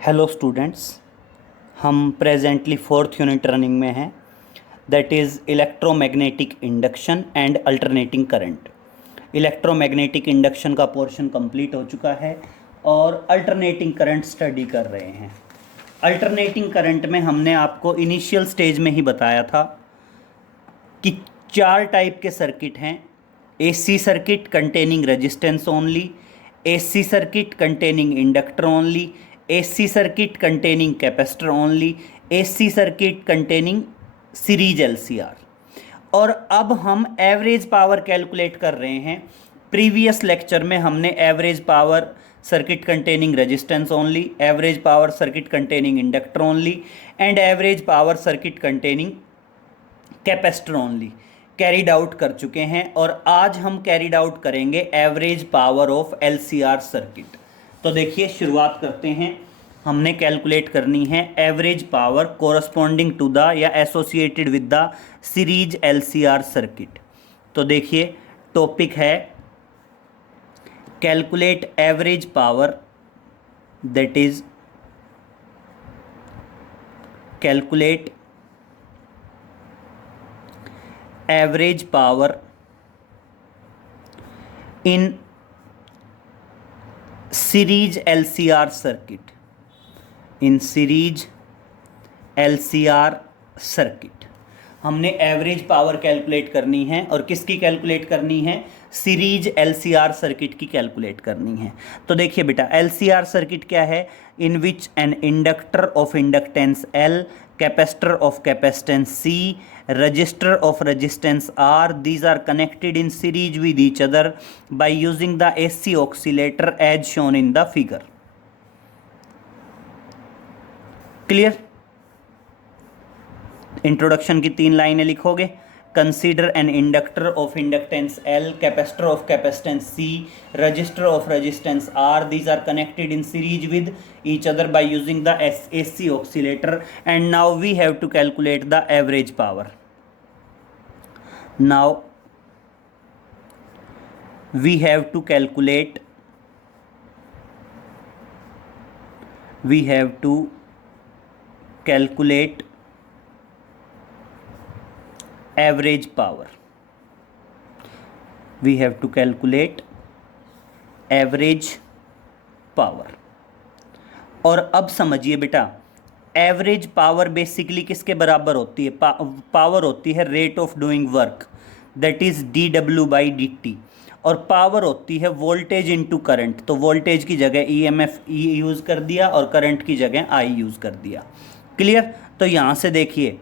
Hello students, हम presently fourth unit running में हैं, that is electromagnetic induction and alternating current. Electromagnetic induction का portion complete हो चुका है और अल्टरनेटिंग करंट स्टडी कर रहे हैं। अल्टरनेटिंग करंट में हमने आपको इनिशियल स्टेज में ही बताया था कि चार टाइप के सर्किट हैं। AC circuit containing resistance only, AC circuit containing inductor only, AC circuit containing capacitor only, AC circuit containing series LCR. और अब हम एवरेज पावर कैलकुलेट कर रहे हैं। प्रीवियस लेक्चर में हमने average power circuit containing resistance only, average power circuit containing inductor only and average power circuit containing capacitor only carried out कर चुके हैं। और आज हम कैरिड आउट करेंगे average power of LCR circuit. तो देखिए, शुरुआत करते हैं। हमने कैलकुलेट करनी है average power corresponding to the या associated with the series LCR circuit. तो देखिए, टॉपिक है calculate average power, that is calculate average power in series LCR circuit, in series LCR circuit. हमने एवरेज पावर कैलकुलेट करनी है और किसकी calculate करनी है? सीरीज एलसीआर सर्किट की कैलकुलेट करनी है। तो देखिए बेटा, एलसीआर सर्किट क्या है? In which an inductor of inductance L, capacitor of capacitance C, resistor of resistance R, these are connected in series with each other by using the AC oscillator as shown in the figure. Clear? Introduction की 3 लाइनें लिखोगे। Consider an inductor of inductance L, capacitor of capacitance C, resistor of resistance R, these are connected in series with each other by using the AC oscillator. And now we have to calculate the average power. Now we have to calculate average power. We have to calculate average power. और अब समझिए बेटा, average power basically किसके बराबर होती है? Power होती है rate of doing work, that is dW/dt। और पावर होती है वोल्टेज इनटू करंट। तो वोल्टेज की जगह EMF E यूज़ कर दिया और करंट की जगह I यूज़ कर दिया। क्लियर? तो यहाँ से देखिए,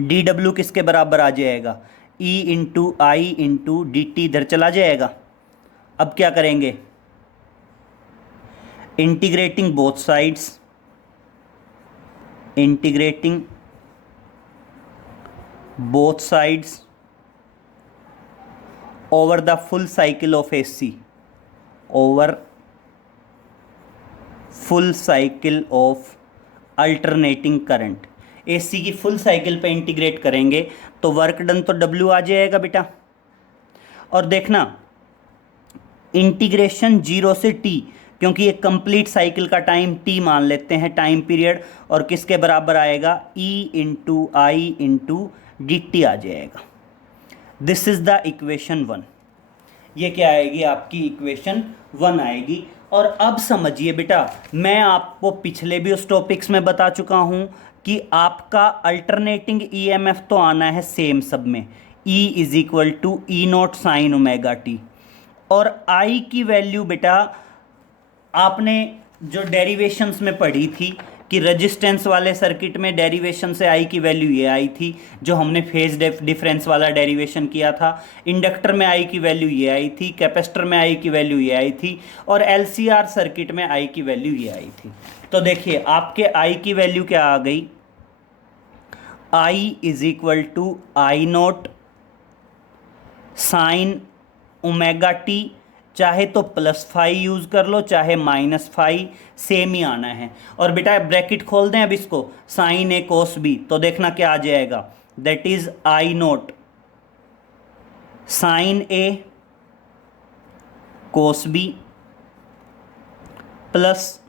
dW किसके बराबर आ जाएगा? E इंटू आई इंटू dt इधर चला जाएगा। अब क्या करेंगे? Integrating both sides, integrating both sides over the full cycle of AC, over full cycle of alternating current। AC की फुल साइकिल पे इंटीग्रेट करेंगे तो वर्क डन तो W आ जाएगा बेटा। और देखना, इंटीग्रेशन 0 से T, क्योंकि एक कंप्लीट साइकिल का टाइम T मान लेते हैं, टाइम पीरियड, और किसके बराबर आएगा? E इंटू आई इंटू dt आ जाएगा। This is the equation 1। ये क्या आएगी? आपकी इक्वेशन 1 आएगी। और अब समझिए बेटा, मैं आपको पिछले भी उस टॉपिक्स में बता चुका हूं कि आपका अल्टरनेटिंग EMF तो आना है सेम सब में, E is equal to E0 sine omega T. और I की वैल्यू बेटा आपने जो डेरिवेशंस में पढ़ी थी कि रेजिस्टेंस वाले सर्किट में डेरिवेशन से I की वैल्यू ये आई थी, जो हमने फेज डिफरेंस वाला डेरिवेशन किया था। इंडक्टर में I की वैल्यू ये आई थी, कैपेसिटर में I की वैल्यू ये आई थी, और LCR सर्किट में I की वैल्यू ये आई थी। तो देखिए, आपके I की वैल्यू क्या आ गई? I is equal to I0 sine omega t, चाहे तो +5 यूज़ कर लो चाहे -5, सेम ही आना है। और बेटा ब्रैकेट खोल दें अब इसको, साइन ए कोस बी, तो देखना क्या आ जाएगा? That is I0 sine A cos B plus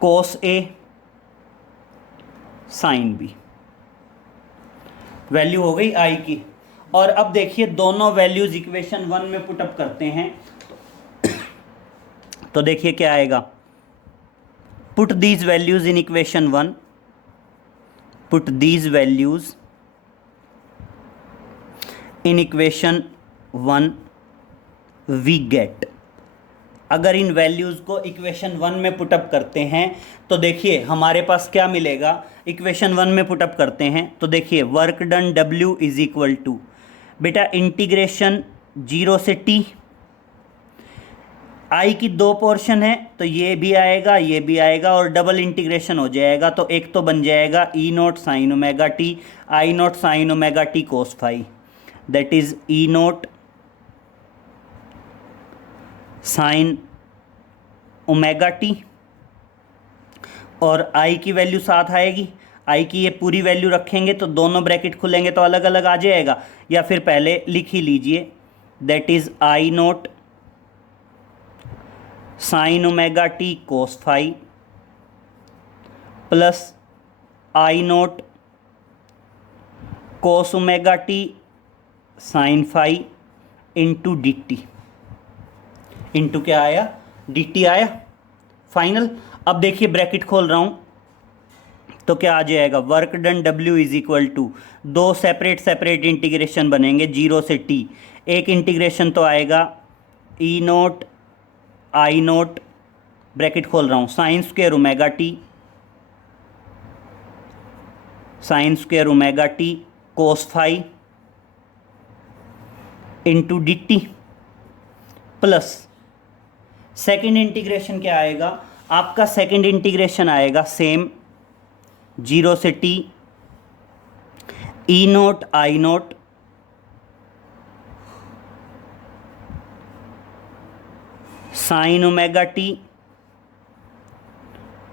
cos A sine B. Value हो गई आई की। और अब देखिए दोनों वैल्यूज इक्वेशन 1 में पुटअप करते हैं तो देखिए क्या आएगा। Put these values in equation 1, put these values in equation 1 we get. अगर इन वैल्यूज़ को इक्वेशन 1 में पुटअप करते हैं तो देखिए हमारे पास क्या मिलेगा। इक्वेशन 1 में पुटअप करते हैं तो देखिए work done W is equal to, बेटा इंटीग्रेशन 0 से T, आई की दो पोर्शन है तो ये भी आएगा और डबल इंटीग्रेशन हो जाएगा। तो एक तो बन जाएगा E nought sine omega T, I note sine omega T cos phi, that is E nought sine omega T. और आई की वैल्यू साथ आएगी, आई की ये पूरी वैल्यू रखेंगे तो दोनों ब्रैकेट खुलेंगे तो अलग अलग आ जाएगा, या फिर पहले लिख ही लीजिए, that is I note sine omega T cos phi plus I naught cos omega t sine phi into D t. Into क्या आया, डी टी आया फाइनल। अब देखिए ब्रैकेट खोल रहा हूँ तो क्या आ जाएगा, work done W is equal to, दो सेपरेट इंटीग्रेशन बनेंगे 0 से T। एक इंटीग्रेशन तो आएगा E note I naught, bracket खोल रहा हूँ, sine square omega t, sine square omega T cos phi into D T, plus second integration क्या आएगा आपका, सेकेंड इंटीग्रेशन आएगा सेम 0 से T, E note I note sine omega T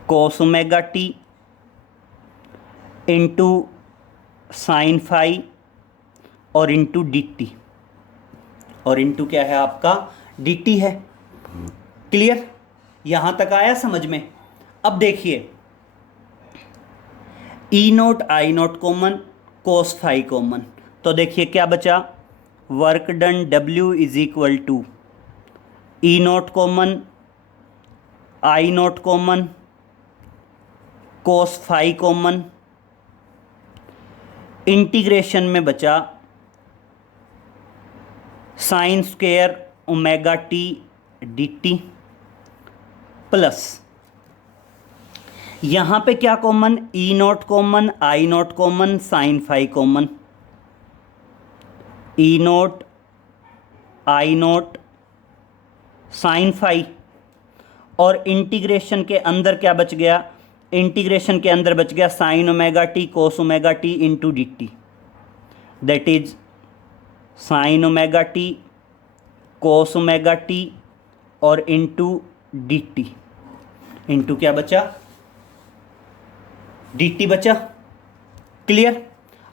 cos omega T into sine phi और into D T, और into क्या है आपका डी टी है। क्लियर, यहां तक आया समझ में। अब देखिए E note I naught common, cos phi common, तो देखिए क्या बचा, work done W is equal to E naught common, I naught common, cos phi common, integration में बचा sine square omega T D T, plus यहां पे क्या common, E naught common, I naught common, sine phi common, E note I note sine phi, और integration के अंदर क्या बच गया, इंटीग्रेशन के अंदर बच गया sine omega T cos omega T into D T, that is sign omega T cos omega T और इंटू डी टी, इंटू क्या बचा डी टी बचा। क्लियर।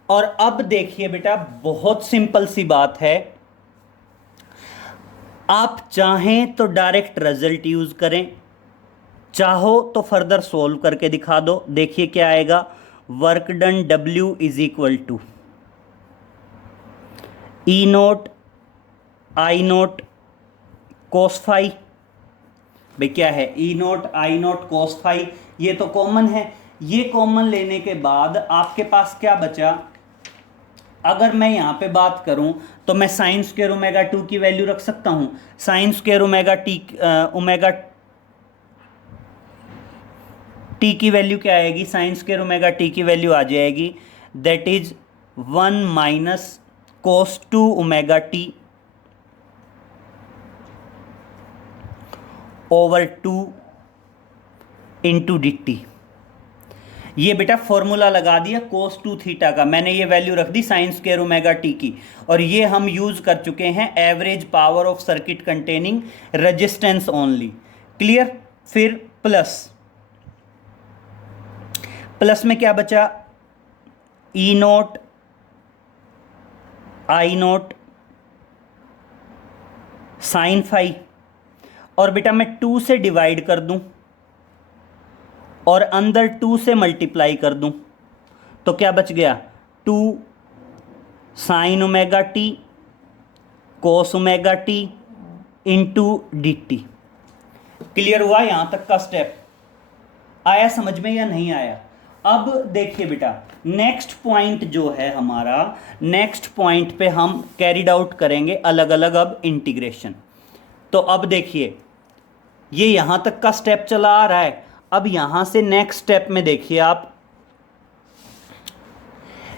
और अब देखिए बेटा बहुत सिंपल सी बात है, आप चाहें तो डायरेक्ट रिजल्ट यूज करें, चाहो तो फर्दर सोल्व करके दिखा दो। देखिए क्या आएगा, work done W is equal to E note I naught cos phi, भाई क्या है E note I naught cos phi, ये तो कॉमन है। ये कॉमन लेने के बाद आपके पास क्या बचा, अगर मैं यहां पे बात करूं तो मैं साइन स्क्वायर ओमेगा 2 की वैल्यू रख सकता हूं, साइन स्क्वायर ओमेगा टी की वैल्यू क्या आएगी, साइन स्क्वायर ओमेगा टी की वैल्यू आ जाएगी that is 1 minus cos 2 omega T over 2 into D t. ये बेटा फॉर्मूला लगा दिया कोस 2 थीटा का, मैंने ये वैल्यू रख the sign square omega t की, और ये हम यूज कर चुके हैं average power of circuit containing resistance only. Clear. फिर प्लस में क्या बचा, ई note I note sine phi, और बेटा मैं 2 से डिवाइड कर दूं और अंदर 2 से मल्टीप्लाई कर दूं तो क्या बच गया, 2 sign omega T cos omega T into D t. Clear हुआ यहाँ तक का स्टेप? आया समझ में या नहीं आया? अब देखिए बेटा, नेक्स्ट पॉइंट जो है हमारा, नेक्स्ट पॉइंट पे हम कैरिड आउट करेंगे अलग अलग अब इंटीग्रेशन। तो अब देखिए ये यहां तक का स्टेप चला आ रहा है। अब यहां से नेक्स्ट स्टेप में देखिए आप,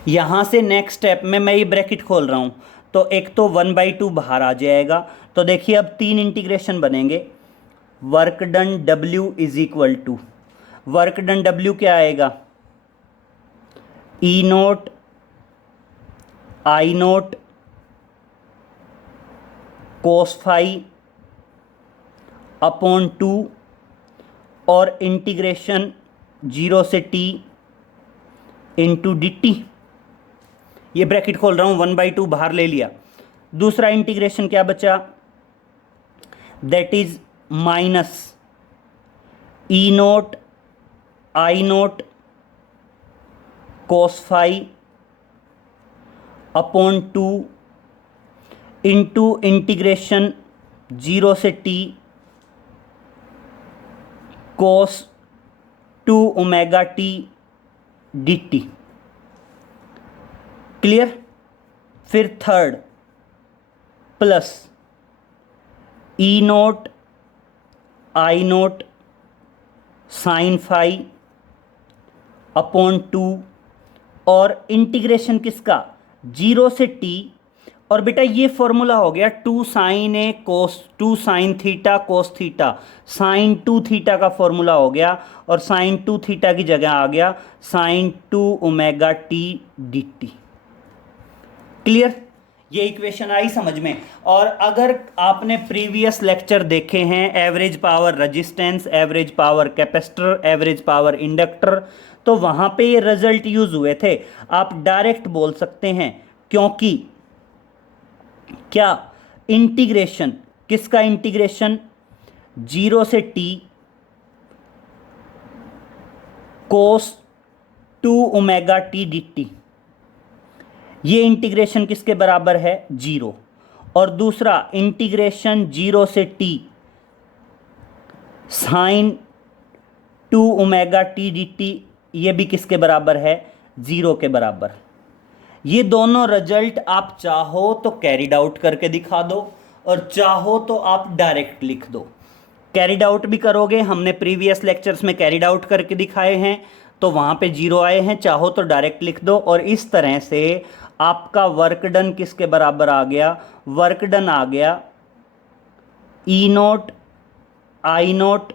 यहां से नेक्स्ट स्टेप में मैं ये ब्रैकेट खोल रहा हूं तो एक तो 1/2 बाहर आ जाएगा। तो देखिए अब 3 इंटीग्रेशन बनेंगे। Work done W is equal to, work done W क्या आएगा, E note I naught cos phi upon 2 और इंटीग्रेशन 0 से t इंटू डी टी। ये ब्रैकेट खोल रहा हूँ, 1/2 बाहर ले लिया। दूसरा इंटीग्रेशन क्या बचा, that is minus E note I naught cos phi upon 2 into integration 0 से t cos 2 omega T D t. Clear? फिर third plus E note I note sine phi upon 2 और इंटीग्रेशन किसका, 0 से t। और बेटा ये फॉर्मूला हो गया 2 sine A cos 2 sine theta cos theta, sine 2 theta का फॉर्मूला हो गया और साइन 2 थीटा की जगह आ गया sine 2 omega T D t. Clear? ये इक्वेशन आई समझ में? और अगर आपने प्रीवियस लेक्चर देखे हैं, average power resistance, average power capacitor, average power inductor, तो वहां पे ये रिजल्ट यूज हुए थे। आप डायरेक्ट बोल सकते हैं, क्योंकि क्या इंटीग्रेशन किसका, इंटीग्रेशन 0 से t cos 2 omega T D t, ये इंटीग्रेशन किसके बराबर है, 0। और दूसरा इंटीग्रेशन 0 से t sine 2 omega T D t, ये भी किसके बराबर है, 0 के बराबर। ये दोनों रिजल्ट आप चाहो तो कैरिड आउट करके दिखा दो और चाहो तो आप डायरेक्ट लिख दो। कैरिड आउट भी करोगे, हमने प्रीवियस लेक्चर्स में कैरिड आउट करके दिखाए हैं तो वहां पे 0 आए हैं, चाहो तो डायरेक्ट लिख दो। और इस तरह से आपका वर्क डन किसके बराबर आ गया, वर्क डन आ गया E note I naught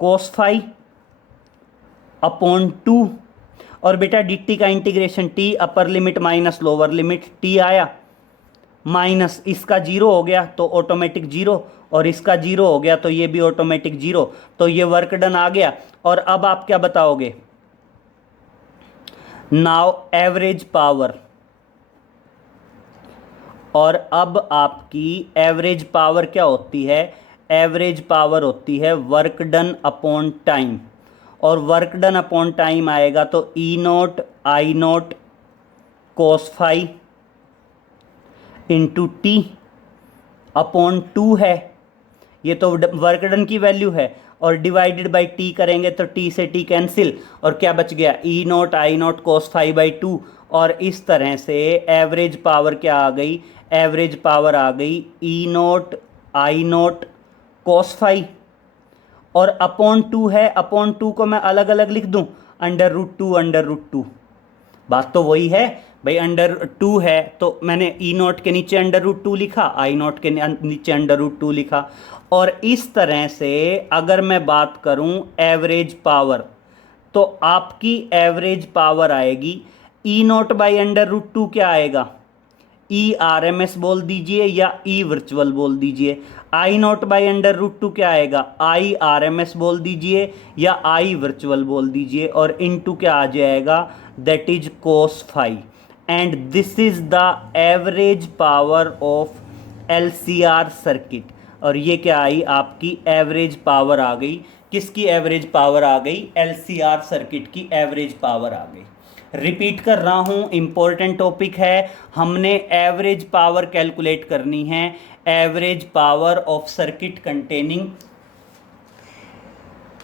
cos phi upon 2 और बेटा डी टी का integration t upper limit minus lower limit t आया, माइनस इसका 0 हो गया तो ऑटोमेटिक 0 और इसका 0 हो गया तो ये भी ऑटोमेटिक 0, तो ये वर्क डन आ गया। और अब आप क्या बताओगे, नाउ एवरेज पावर, और अब आपकी एवरेज पावर क्या होती है, एवरेज पावर होती है वर्क डन अपॉन टाइम, और वर्क डन अपॉन टाइम आएगा तो E note I naught cos phi into T upon 2 है, ये तो वर्क डन की वैल्यू है, और डिवाइडेड बाई टी करेंगे तो टी से टी कैंसिल और क्या बच गया, E note I naught cos phi by 2। और इस तरह से एवरेज पावर क्या आ गई, एवरेज पावर आ गई ई note I naught cos phi, और अपॉन 2 है, अपॉन 2 को मैं अलग अलग लिख दूं, √2 √2। बात तो वही है भाई, √2 है तो मैंने ई नोट के नीचे √2 लिखा, आई नोट के नीचे √2 लिखा। और इस तरह से अगर मैं बात करूं एवरेज पावर, तो आपकी एवरेज पावर आएगी ई नोट बाई √2 क्या आएगा, ई आर एम एस बोल दीजिए या ई वर्चुअल बोल दीजिए। आई नोट बाई √2 क्या आएगा, आई आर एम एस बोल दीजिए या आई वर्चुअल बोल दीजिए, और इनटू क्या आ जाएगा, that is cos phi. And this is the average power of LCR circuit. और ये क्या आई, आपकी एवरेज पावर आ गई, किसकी एवरेज पावर आ गई, एलसीआर सर्किट की एवरेज पावर आ गई। रिपीट कर रहा हूं, इंपॉर्टेंट टॉपिक है, हमने एवरेज पावर कैलकुलेट करनी है, average power of circuit containing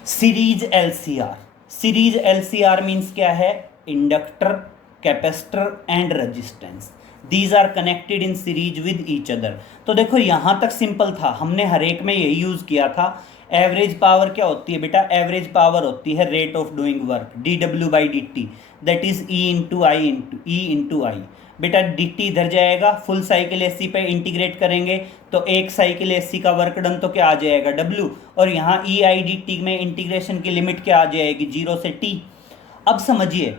series LCR. Series LCR means क्या है, inductor, capacitor and resistance, these are connected in series with each other. तो देखो यहां तक सिंपल था, हमने हर एक में यही यूज किया था। एवरेज पावर क्या होती है बेटा, एवरेज पावर होती है rate of doing work, D W by D T, that is E into I. बेटा डी टी इधर जाएगा, फुल साइकिल एसी पे इंटीग्रेट करेंगे तो एक साइकिल एसी का वर्क डन तो क्या आ जाएगा, डब्ल्यू, और यहाँ ई आई डी टी में इंटीग्रेशन की लिमिट क्या आ जाएगी, 0 से टी। अब समझिए,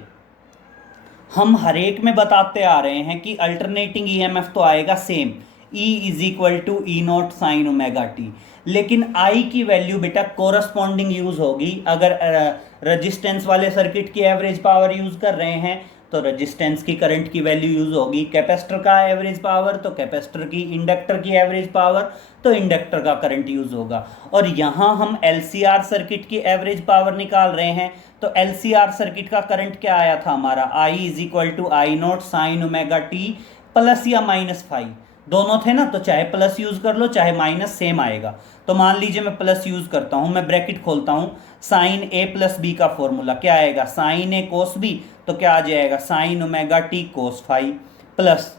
हम हर एक में बताते आ रहे हैं कि अल्टरनेटिंग ईएमएफ तो आएगा same, E is equal to E naught sine omega t, लेकिन I की वैल्यू बेटा कोरस्पॉन्डिंग यूज होगी। अगर रेजिस्टेंस वाले सर्किट की एवरेज पावर यूज कर रहे हैं तो रेजिस्टेंस की करंट की वैल्यू यूज होगी, कैपेसिटर का एवरेज पावर तो कैपेसिटर की, इंडक्टर की एवरेज पावर तो इंडक्टर का करंट यूज होगा। और यहाँ हम एलसीआर सर्किट की एवरेज पावर निकाल रहे हैं, तो एलसीआर सर्किट का करंट क्या आया था हमारा, I is equal to I naught sine omega t plus या माइनस फाइव, दोनों थे ना, तो चाहे प्लस यूज कर लो चाहे माइनस, सेम आएगा। तो मान लीजिए मैं प्लस यूज करता हूं, मैं ब्रैकेट खोलता हूं, साइन ए प्लस बी का फॉर्मूला क्या आएगा, साइन ए कोस बी, तो क्या आ जाएगा, sine omega T cos phi plus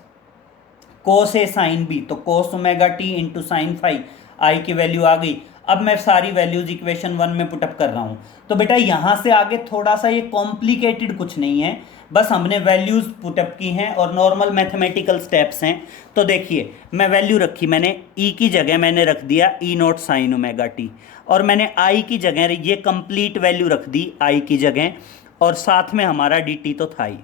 cos A sine B, तो cos omega T into sine phi, I की वैल्यू आ गई। अब मैं सारी वैल्यूज इक्वेशन 1 में पुटअप कर रहा हूं, तो बेटा यहां से आगे थोड़ा सा ये कॉम्प्लिकेटेड कुछ नहीं है, बस हमने वैल्यूज पुटअप की हैं और नॉर्मल मैथमेटिकल स्टेप्स हैं। तो देखिए मैं वैल्यू रखी, मैंने ई की जगह मैंने रख दिया ई नॉट साइन ओमेगा टी, और मैंने आई की जगह ये कंप्लीट वैल्यू रख दी आई की जगह, और साथ में हमारा डी टी तो था ही।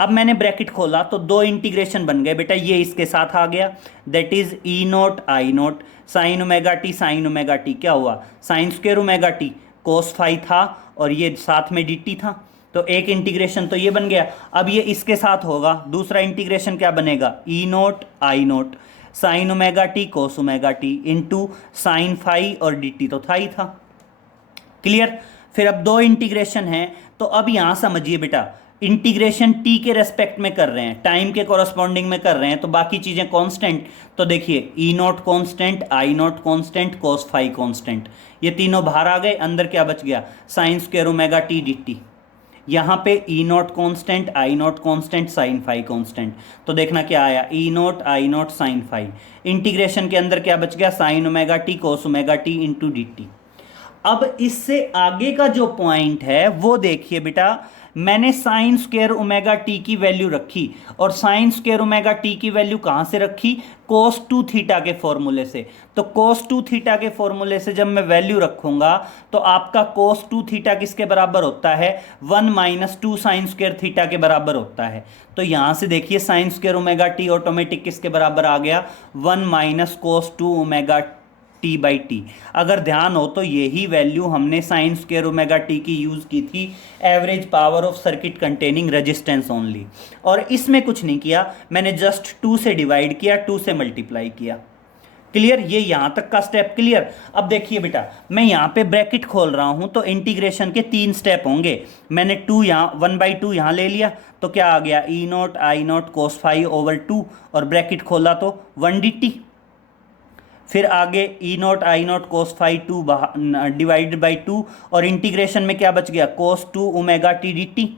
अब मैंने ब्रैकेट खोला तो दो इंटीग्रेशन बन गए बेटा, ये इसके साथ आ गया, that is E naught I naught sine omega t, sign omega T क्या हुआ, sign square omega T cos five था, और ये साथ में डी टी था, तो एक इंटीग्रेशन तो ये बन गया। अब ये इसके साथ होगा, दूसरा इंटीग्रेशन क्या बनेगा, E note I note sine omega T cos omega T into sine phi, और डी टी तो था ही था। क्लियर। फिर अब दो इंटीग्रेशन है, तो अब यहां समझिए बेटा, इंटीग्रेशन टी के रेस्पेक्ट में कर रहे हैं, टाइम के कोरस्पॉन्डिंग में कर रहे हैं, तो बाकी चीजें कांस्टेंट, तो देखिए E naught constant, I naught constant, cos phi constant, ये तीनों बाहर आ गए, अंदर क्या बच गया, sine square omega T D T. यहाँ पे E naught constant, I naught constant, sine phi constant, तो देखना क्या आया, E naught I naught sine phi, integration के अंदर क्या बच गया, sine omega T cos omega T into D T. अब इससे आगे का जो पॉइंट है वो देखिए बेटा, मैंने साइन स्क्वायर ओमेगा टी की वैल्यू रखी, और साइन स्क्वायर ओमेगा टी की वैल्यू कहां से रखी, कोस टू थीटा के फॉर्मूले से। तो कोस टू थीटा के फॉर्मूले से जब मैं वैल्यू रखूंगा तो आपका कोस टू थीटा किसके बराबर होता है, 1 माइनस 2 साइन स्क्वायर थीटा के बराबर होता है। तो यहां से देखिए sine square omega t automatic किसके बराबर आ गया, 1 minus cos two omega t by t. अगर ध्यान हो तो यही वैल्यू हमने साइन स्क्वायर ओमेगा टी की यूज की थी average power of circuit containing resistance only, और इसमें कुछ नहीं किया, मैंने जस्ट 2 से डिवाइड किया, 2 से मल्टीप्लाई किया। क्लियर, ये यहां तक का स्टेप क्लियर। अब देखिए बेटा, मैं यहां पे ब्रैकेट खोल रहा हूं तो इंटीग्रेशन के 3 स्टेप होंगे, मैंने 2 यहाँ 1/2 यहाँ ले लिया, तो क्या आ गया, E naught I naught cos phi over 2, और ब्रैकेट खोला तो 1 डी टी। फिर आगे E naught I naught cos phi 2 divided by 2, और इंटीग्रेशन में क्या बच गया, cos 2 omega T D T,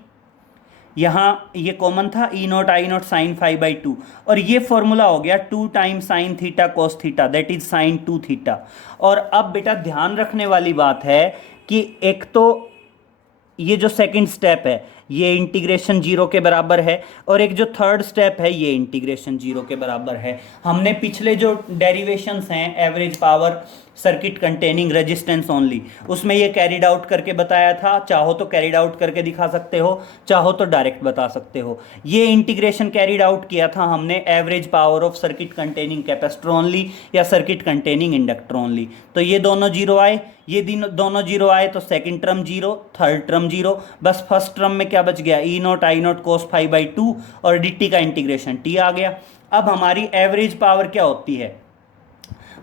यहाँ ये कॉमन था, E naught I naught sine phi by 2, और ये फॉर्मूला हो गया 2 times sine theta cos theta, that is sine 2 theta. और अब बेटा ध्यान रखने वाली बात है कि एक तो ये जो सेकंड स्टेप है ये इंटीग्रेशन 0 के बराबर है, और एक जो थर्ड स्टेप है ये इंटीग्रेशन 0 के बराबर है। हमने पिछले जो डेरिवेशंस हैं average power circuit containing resistance only, उसमें ये कैरिड आउट करके बताया था, चाहो तो कैरिड आउट करके दिखा सकते हो, चाहो तो डायरेक्ट बता सकते हो। ये इंटीग्रेशन कैरिड आउट किया था हमने average power of circuit containing capacitor only या सर्किट कंटेनिंग इंडक्टर ओनली। तो ये दोनों जीरो आए, ये दोनों जीरो आए, तो second term zero, third term zero, बस फर्स्ट टर्म में क्या बच गया, E naught I naught cos phi by 2, और डी टी का इंटीग्रेशन टी आ गया। अब हमारी एवरेज पावर क्या होती है,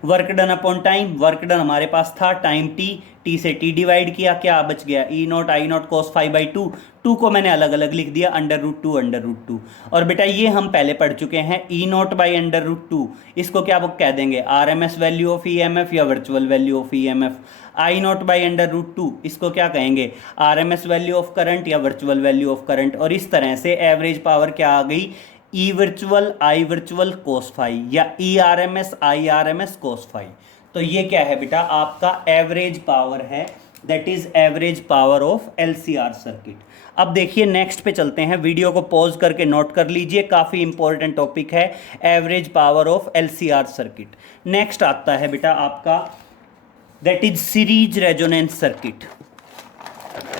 work done upon time, work done हमारे पास था टाइम टी, टी से टी डिवाइड किया, क्या बच गया E naught I naught cos 5/2, two को मैंने अलग अलग लिख दिया √2 और बेटा ये हम पहले पढ़ चुके हैं ई नॉट बाई √2, इसको क्या वो कह देंगे आरएमएस वैल्यू ऑफ ईएमएफ या virtual value of EMF. I not by √2 इसको क्या कहेंगे आरएमएस वैल्यू ऑफ करंट या वर्चुअल वैल्यू ऑफ करंट। और इस तरह से एवरेज पावर क्या आ गई ई वर्चुअल आई वर्चुअल कोस फाई या ई आरएमएस आई आरएमएस कोस फाई। तो ये क्या है बेटा आपका एवरेज पावर है, that is average power of LCR circuit. अब देखिए नेक्स्ट पे चलते हैं, वीडियो को पॉज करके नोट कर लीजिए, काफ़ी इंपॉर्टेंट टॉपिक है average power of LCR circuit. Next आता है बेटा आपका that is series resonance circuit.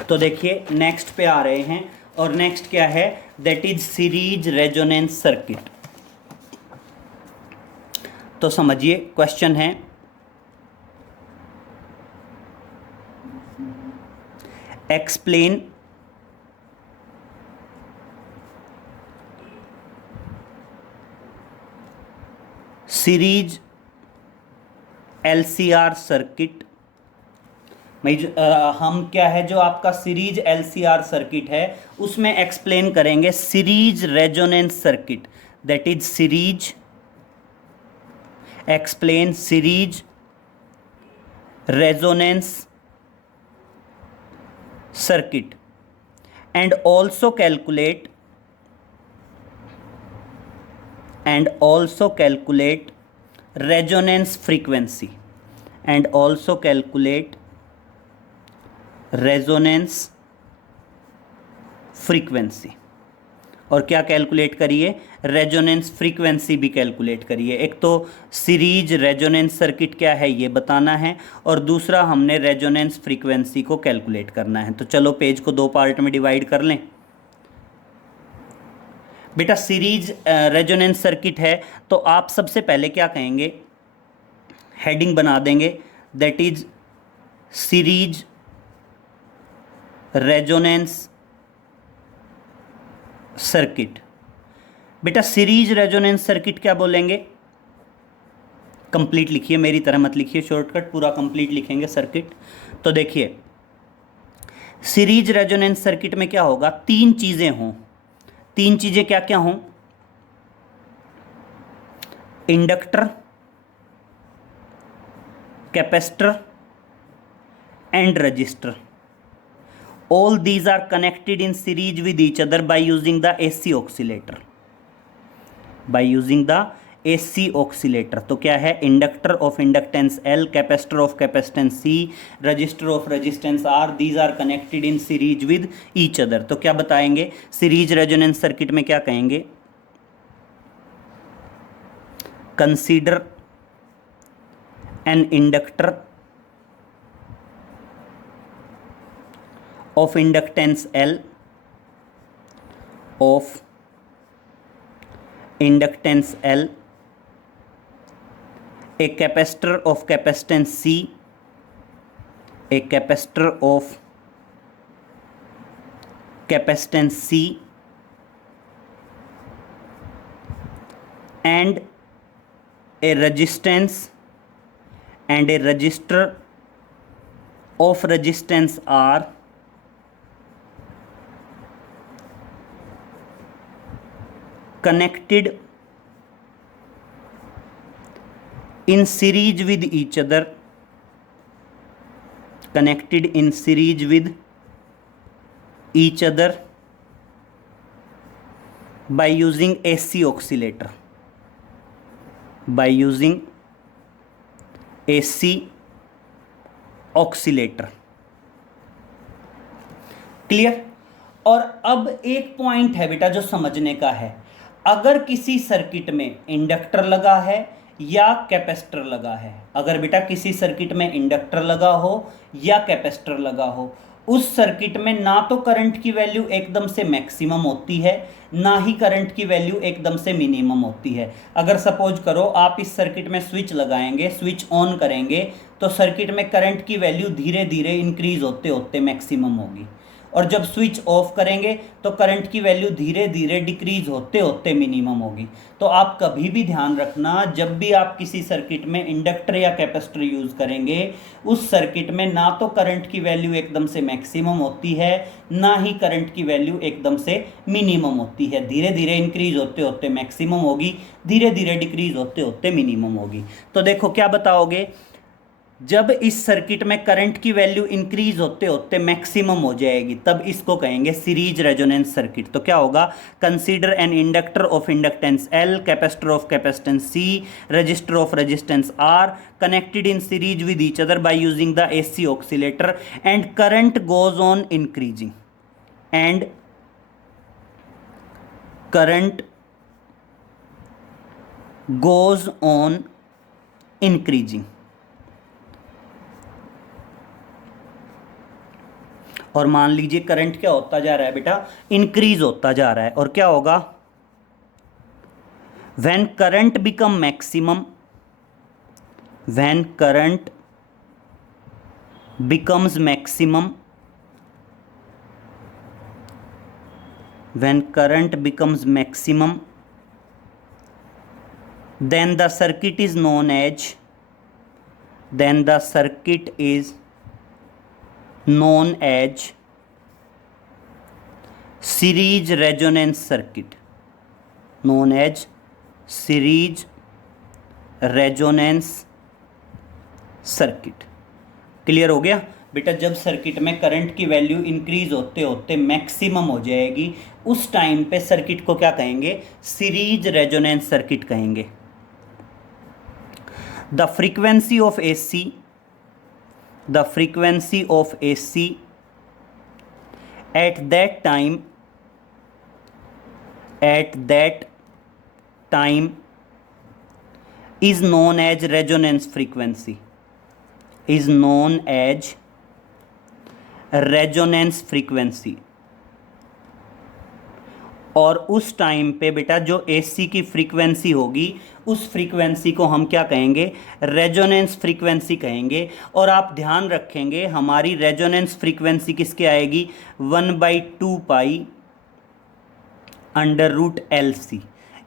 तो देखिए नेक्स्ट पे आ रहे हैं और नेक्स्ट क्या है that is series resonance circuit. तो समझिए क्वेश्चन है एक्सप्लेन सीरीज एलसीआर सर्किट। हम क्या है जो आपका सीरीज एलसीआर सर्किट है उसमें एक्सप्लेन करेंगे series resonance circuit, that is series explain series resonance circuit and also calculate resonance frequency and also calculate resonance frequency। और क्या कैलकुलेट करिए रेजोनेंस फ्रीक्वेंसी भी कैलकुलेट करिए। एक तो सीरीज रेजोनेंस सर्किट क्या है ये बताना है और दूसरा हमने रेजोनेंस फ्रीक्वेंसी को कैलकुलेट करना है। तो चलो पेज को दो पार्ट में डिवाइड कर लें। बेटा सीरीज रेजोनेंस सर्किट है तो आप सबसे पहले क्या कहेंगे हेडिंग बना देंगे that is series resonance circuit. बेटा सीरीज रेजोनेंस सर्किट क्या बोलेंगे कंप्लीट लिखिए, मेरी तरह मत लिखिए शॉर्टकट, पूरा कंप्लीट लिखेंगे सर्किट। तो देखिए सीरीज रेजोनेंस सर्किट में क्या होगा तीन चीजें हों, तीन चीजें क्या क्या हों inductor capacitor and register. All these are connected in series with each other by using the AC oscillator, by using the AC oscillator। तो क्या है inductor of inductance L, capacitor of capacitance C, register of resistance R, these are connected in series with each other। तो क्या बताएंगे series resonance circuit में क्या कहेंगे consider an inductor of inductance L, of inductance L, a capacitor of capacitance C, a capacitor of capacitance C, and a resistance and a resistor of resistance R connected in series with each other, connected in series with each other by using AC oscillator, by using AC oscillator। Clear. और अब एक point है बेटा जो समझने का है, अगर किसी सर्किट में इंडक्टर लगा है या कैपेसिटर लगा है, अगर बेटा किसी सर्किट में इंडक्टर लगा हो या कैपेसिटर लगा हो, उस सर्किट में ना तो करंट की वैल्यू एकदम से मैक्सिमम होती है ना ही करंट की वैल्यू एकदम से मिनिमम होती है। अगर सपोज करो आप इस सर्किट में स्विच लगाएंगे, स्विच ऑन करेंगे तो सर्किट में करंट की वैल्यू धीरे धीरे इंक्रीज होते होते मैक्सिमम होगी और जब स्विच ऑफ करेंगे तो करंट की वैल्यू धीरे धीरे डिक्रीज होते होते मिनिमम होगी। तो आप कभी भी ध्यान रखना, जब भी आप किसी सर्किट में इंडक्टर या कैपेसिटर यूज करेंगे, उस सर्किट में ना तो करंट की वैल्यू एकदम से मैक्सिमम होती है, ना ही करंट की वैल्यू एकदम से मिनिमम होती है। धीरे धीरे इंक्रीज होते होते मैक्सिमम होगी, धीरे धीरे डिक्रीज होते होते मिनिमम होगी। तो देखो क्या बताओगे, जब इस सर्किट में करंट की वैल्यू इंक्रीज होते होते मैक्सिमम हो जाएगी, तब इसको कहेंगे सीरीज रेजोनेंस सर्किट। तो क्या होगा, consider an inductor of inductance L, capacitor of capacitance C, register of resistance R, connected in series with each other by using the AC oscillator, and current goes on increasing, and current goes on increasing. और मान लीजिए current क्या होता जा रहा है बेटा, increase होता जा रहा है। और क्या होगा, when current become maximum, when current becomes maximum, when current becomes maximum, then the circuit is known as, then the circuit is known as series resonance circuit, known as series resonance circuit। Clear हो गया बेटा, जब circuit में current की value increase होते होते maximum हो जाएगी, उस टाइम पे सर्किट को क्या कहेंगे, सीरीज रेजोनेंस सर्किट कहेंगे। The frequency of AC, the frequency of AC at that time is known as resonance frequency, is known as resonance frequency। और उस टाइम पे बेटा जो AC की फ्रीक्वेंसी होगी, उस फ्रीक्वेंसी को हम क्या कहेंगे, रेजोनेंस फ्रीक्वेंसी कहेंगे। और आप ध्यान रखेंगे हमारी रेजोनेंस फ्रीक्वेंसी किसके आएगी, 1/2 पाई √LC।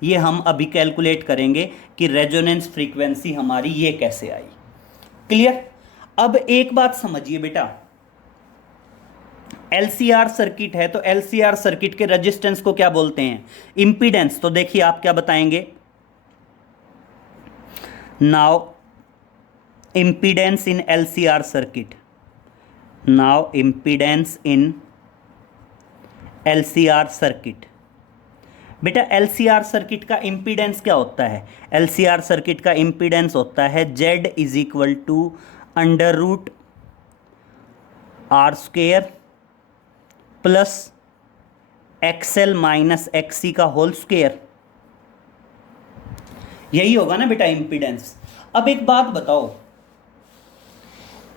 ये हम अभी कैलकुलेट करेंगे कि रेजोनेंस फ्रीक्वेंसी हमारी ये कैसे आई। क्लियर। अब एक बात समझिए बेटा, LCR सर्किट है तो LCR सर्किट के रेजिस्टेंस को क्या बोलते हैं, इंपीडेंस। तो देखिए आप क्या बताएंगे, नाउ इंपीडेंस इन LCR सर्किट, नाउ इंपीडेंस इन LCR सर्किट। बेटा LCR सर्किट का इंपीडेंस क्या होता है, LCR सर्किट का इंपीडेंस होता है Z = √R² plus XL - XC का होल स्क्वायर। यही होगा ना बेटा इंपीडेंस। अब एक बात बताओ,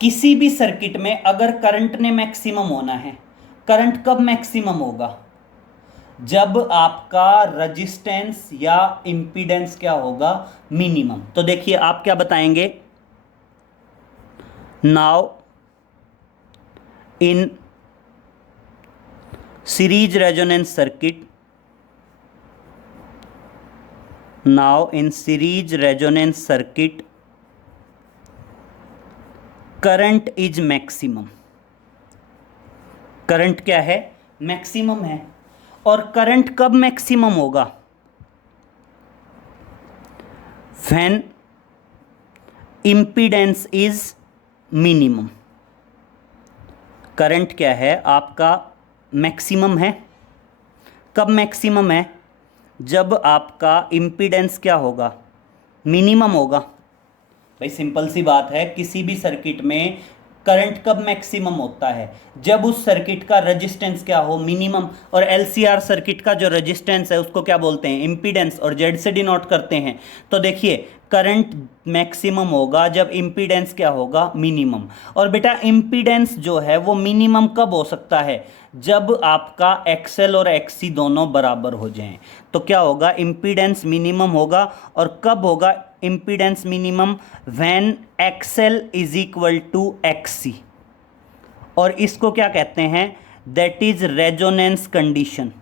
किसी भी सर्किट में अगर करंट ने मैक्सिमम होना है, करंट कब मैक्सिमम होगा, जब आपका रेजिस्टेंस या इंपीडेंस क्या होगा, मिनिमम। तो देखिए आप क्या बताएंगे, now in series resonance circuit, now in series resonance circuit current is maximum. Current क्या है, मैक्सिमम है। और करंट कब मैक्सिमम होगा, when impedance is minimum. Current क्या है आपका, मैक्सिमम है। कब मैक्सिमम है, जब आपका इंपीडेंस क्या होगा, मिनिमम होगा। भाई सिंपल सी बात है, किसी भी सर्किट में करंट कब मैक्सिमम होता है, जब उस सर्किट का रेजिस्टेंस क्या हो, मिनिमम। और एलसीआर सर्किट का जो रेजिस्टेंस है उसको क्या बोलते हैं, इंपीडेंस, और जेड से डिनोट करते हैं। तो देखिए करंट मैक्सिमम होगा जब इंपीडेंस क्या होगा, मिनिमम। और बेटा इंपीडेंस जो है वो मिनिमम कब हो सकता है, जब आपका एक्सएल और एक्सी दोनों बराबर हो जाएं। तो क्या होगा, इंपीडेंस मिनिमम होगा। और कब होगा impedance minimum, when XL is equal to XC. और इसको क्या कहते हैं, दैट इज रेजोनेंस कंडीशन।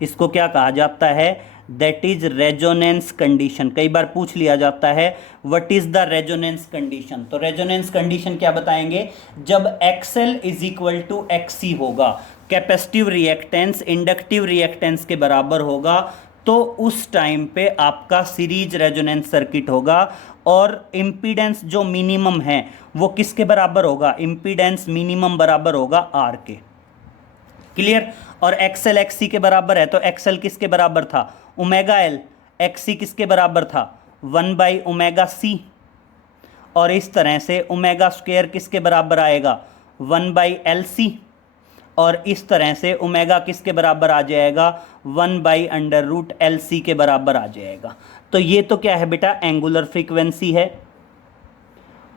इसको क्या कहा जाता है? That is resonance condition. कई बार पूछ लिया जाता है what is the resonance condition. तो रेजोनेंस कंडीशन क्या बताएंगे? जब XL is equal to XC होगा, कैपेसिटिव रिएक्टेंस इंडक्टिव रिएक्टेंस के बराबर होगा, तो उस टाइम पे आपका सीरीज रेजोनेंस सर्किट होगा। और इम्पीडेंस जो मिनिमम है वो किसके बराबर होगा? इम्पीडेंस मिनिमम बराबर होगा R के। क्लियर? और XL XC के बराबर है, तो XL किसके बराबर था? Omega L। XC किसके बराबर था? 1/ωc। और इस तरह से ओमेगा स्क्वायर किसके बराबर आएगा? 1/LC। और इस तरह से ओमेगा किसके बराबर आ जाएगा? 1/√LC के बराबर आ जाएगा। तो ये तो क्या है बेटा? एंगुलर फ्रीक्वेंसी है।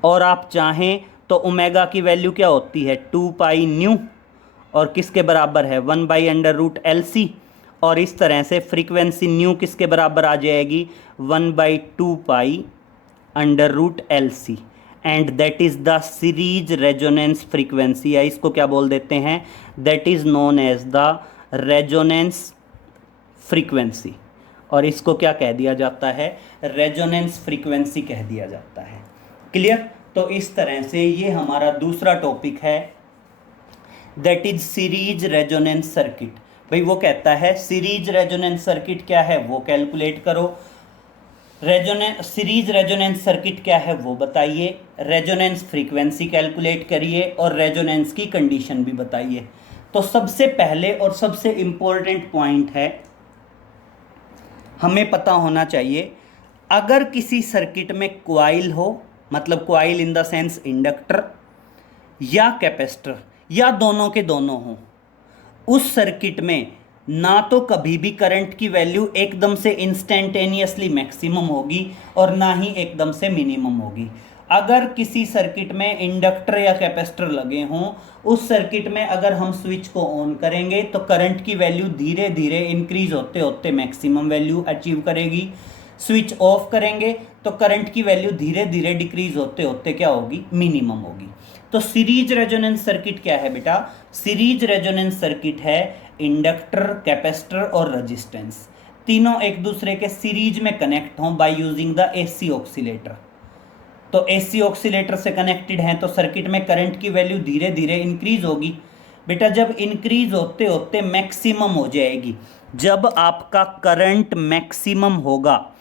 और आप चाहें तो ओमेगा की वैल्यू क्या होती है? 2π न्यू। और किसके बराबर है? 1/√LC। और इस तरह से फ्रीक्वेंसी न्यू किसके बराबर आ जाएगी? 1/2π√LC। And that is the series resonance frequency, या इसको क्या बोल देते हैं? That is known as the resonance frequency. और इसको क्या कह दिया जाता है? रेजोनेंस फ्रीक्वेंसी कह दिया जाता है। क्लियर? तो इस तरह से ये हमारा दूसरा टॉपिक है, that is series resonance circuit. भाई वो कहता है सीरीज रेजोनेंस सर्किट क्या है वो कैलकुलेट करो, रेजोनेंस सीरीज रेजोनेंस सर्किट क्या है वो बताइए, रेजोनेंस फ्रीक्वेंसी कैलकुलेट करिए और रेजोनेंस की कंडीशन भी बताइए। तो सबसे पहले और सबसे इम्पोर्टेंट पॉइंट है, हमें पता होना चाहिए अगर किसी सर्किट में कॉइल हो, मतलब coil in the sense inductor या कैपेसिटर या दोनों के दोनों हो, उस सर्किट में ना तो कभी भी करंट की वैल्यू एकदम से इंस्टेंटेनियसली मैक्सिमम होगी और ना ही एकदम से मिनिमम होगी। अगर किसी सर्किट में इंडक्टर या कैपेसिटर लगे हों, उस सर्किट में अगर हम स्विच को ऑन करेंगे तो करंट की वैल्यू धीरे धीरे इंक्रीज होते होते मैक्सिमम वैल्यू अचीव करेगी। स्विच ऑफ करेंगे तो करंट की वैल्यू धीरे धीरे डिक्रीज होते होते क्या होगी? मिनिमम होगी। तो सीरीज रेजोनेंस सर्किट क्या है बेटा? सीरीज रेजोनेंस सर्किट है इंडक्टर, कैपेसिटर और रेजिस्टेंस तीनों एक दूसरे के सीरीज में कनेक्ट हों bye using the AC oscillator. तो AC ऑक्सीलेटर से कनेक्टेड हैं तो सर्किट में करंट की वैल्यू धीरे धीरे इंक्रीज होगी। बेटा जब इंक्रीज होते होते मैक्सिमम हो जाएगी, जब आपका करंट मैक्सिमम होगा,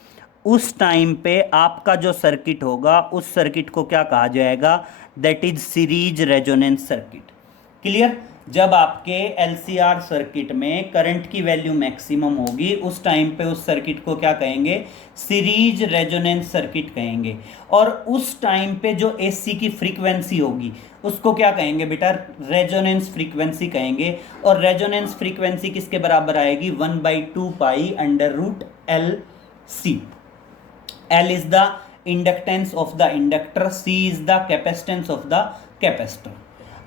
उस टाइम पे आपका जो सर्किट होगा उस सर्किट को क्या कहा जाएगा? That is series resonance circuit. Clear? जब आपके LCR सर्किट में करंट की वैल्यू मैक्सिमम होगी, उस टाइम पे उस सर्किट को क्या कहेंगे? सीरीज रेजोनेंस सर्किट कहेंगे। और उस टाइम पे जो AC की फ्रीक्वेंसी होगी उसको क्या कहेंगे बेटा? रेजोनेंस फ्रीक्वेंसी कहेंगे। और रेजोनेंस फ्रीक्वेंसी किसके बराबर आएगी? 1/2π√LC। L is the inductance of the inductor, C is the capacitance of the capacitor।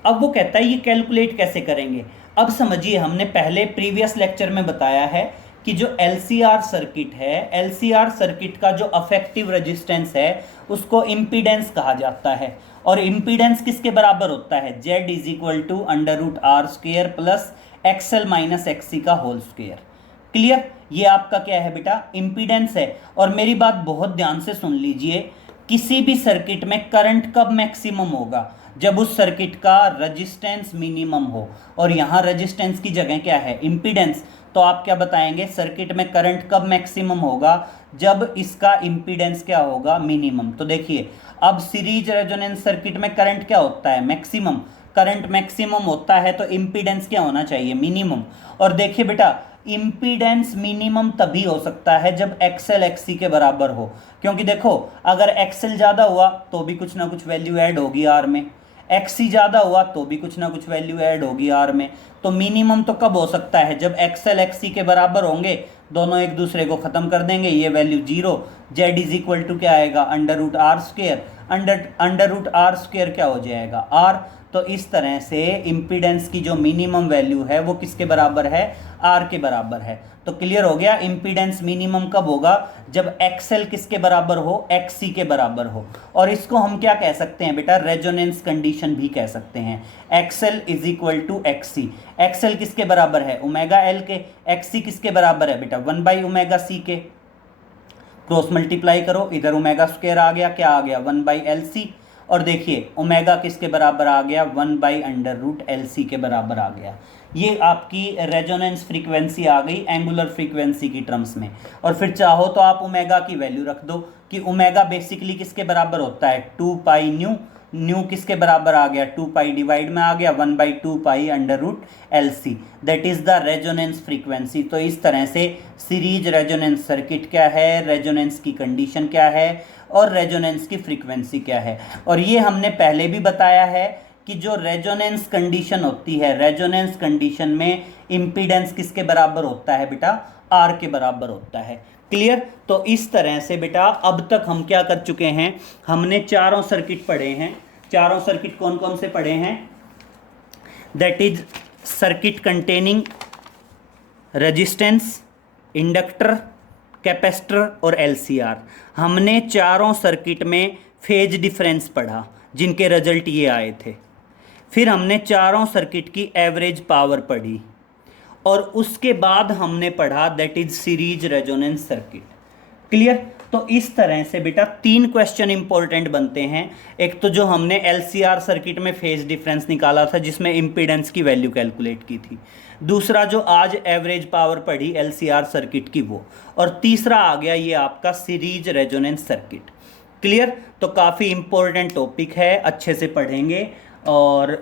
अब वो कहता है ये कैलकुलेट कैसे करेंगे? अब समझिए, हमने पहले प्रीवियस लेक्चर में बताया है कि जो LCR सर्किट है, LCR सर्किट का जो अफेक्टिव रेजिस्टेंस है उसको इम्पीडेंस कहा जाता है। और इम्पीडेंस किसके बराबर होता है? Z is equal to √R² plus XL minus XC का होल स्क्वायर। क्लियर? ये आपका क्या है बेटा? इम्पीडेंस है। और मेरी बात बहुत ध्यान से सुन लीजिए, किसी भी सर्किट में करंट कब मैक्सिमम होगा? जब उस सर्किट का रेजिस्टेंस मिनिमम हो। और यहाँ रेजिस्टेंस की जगह क्या है? इम्पीडेंस। तो आप क्या बताएंगे? सर्किट में करंट कब मैक्सिमम होगा? जब इसका इम्पीडेंस क्या होगा? मिनिमम। तो देखिए, अब सीरीज रेजोनेंस सर्किट में करंट क्या होता है? मैक्सिमम। करंट मैक्सिमम होता है तो इम्पीडेंस क्या होना चाहिए? मिनिमम। और देखिए बेटा, इम्पीडेंस मिनिमम तभी हो सकता है जब XL XC के बराबर हो। क्योंकि देखो, अगर XL ज़्यादा हुआ तो भी कुछ ना कुछ वैल्यू ऐड होगी R में, XC ज़्यादा हुआ तो भी कुछ ना कुछ वैल्यू ऐड होगी R में। तो मिनिमम तो कब हो सकता है? जब XL XC के बराबर होंगे, दोनों एक दूसरे को ख़त्म कर देंगे, ये value 0। Z is equal to क्या आएगा? √R²। √R² क्या हो जाएगा? R। तो इस तरह से इम्पीडेंस की जो मिनिमम वैल्यू है वो किसके बराबर है, आर के बराबर है। तो क्लियर हो गया, इम्पीडेंस मिनिमम कब होगा, जब एक्सएल किसके बराबर हो, एक्ससी के बराबर हो। और इसको हम क्या कह सकते हैं बेटा, रेजोनेंस कंडीशन भी कह सकते हैं। XL is equal to XC, XL किसके बराबर है, ओमेगा एल के, एक्ससी किसके बराबर है बेटा, 1/ओमेगा सी के। क्रॉस मल्टीप्लाई करो, इधर ओमेगा स्क्वायर आ गया, क्या आ गया, 1/LC। और देखिए ओमेगा किसके बराबर आ गया, 1/√LC के बराबर आ गया। ये आपकी रेजोनेंस फ्रीक्वेंसी आ गई एंगुलर फ्रीक्वेंसी की टर्म्स में। और फिर चाहो तो आप ओमेगा की वैल्यू रख दो कि ओमेगा बेसिकली किसके बराबर होता है, 2 न्यू। न्यू किसके बराबर आ गया, 2 डिवाइड में आ गया 1/2 √LC, that is the resonance frequency. तो इस तरह से सीरीज रेजोनेंस सर्किट क्या है, रेजोनेंस की कंडीशन क्या है और रेजोनेंस की फ्रीक्वेंसी क्या है। और ये हमने पहले भी बताया है कि जो रेजोनेंस कंडीशन होती है, रेजोनेंस कंडीशन में इम्पीडेंस किसके बराबर होता है बेटा, आर के बराबर होता है। क्लियर। तो इस तरह से बेटा अब तक हम क्या कर चुके हैं, हमने चारों सर्किट पढ़े हैं। चारों सर्किट कौन कौन से पढ़े हैं, that is circuit containing resistance, inductor, capacitor और एलसीआर। हमने चारों सर्किट में फेज डिफरेंस पढ़ा जिनके रिजल्ट ये आए थे। फिर हमने चारों सर्किट की एवरेज पावर पढ़ी और उसके बाद हमने पढ़ा that is series resonance circuit. Clear. तो इस तरह से बेटा 3 क्वेश्चन इंपॉर्टेंट बनते हैं। एक तो जो हमने एलसीआर सर्किट में फेज डिफरेंस निकाला था जिसमें इम्पीडेंस की वैल्यू कैलकुलेट की थी। दूसरा जो आज एवरेज पावर पढ़ी एलसीआर सर्किट की वो। और तीसरा आ गया ये आपका सीरीज रेजोनेंस सर्किट। क्लियर। तो काफ़ी इंपॉर्टेंट टॉपिक है, अच्छे से पढ़ेंगे। और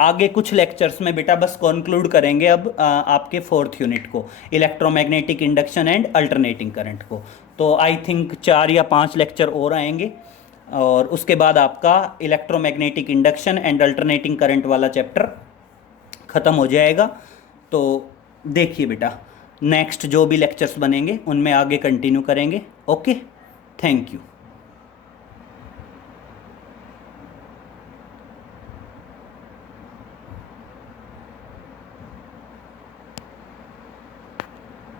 आगे कुछ लेक्चर्स में बेटा बस कंक्लूड करेंगे अब आपके 4th यूनिट को, electromagnetic induction and alternating current को। तो आई थिंक 4 या 5 लेक्चर और आएंगे और उसके बाद आपका electromagnetic induction and alternating current वाला चैप्टर ख़त्म हो जाएगा। तो देखिए बेटा नेक्स्ट जो भी लेक्चर्स बनेंगे उनमें आगे कंटिन्यू करेंगे। Okay, thank you.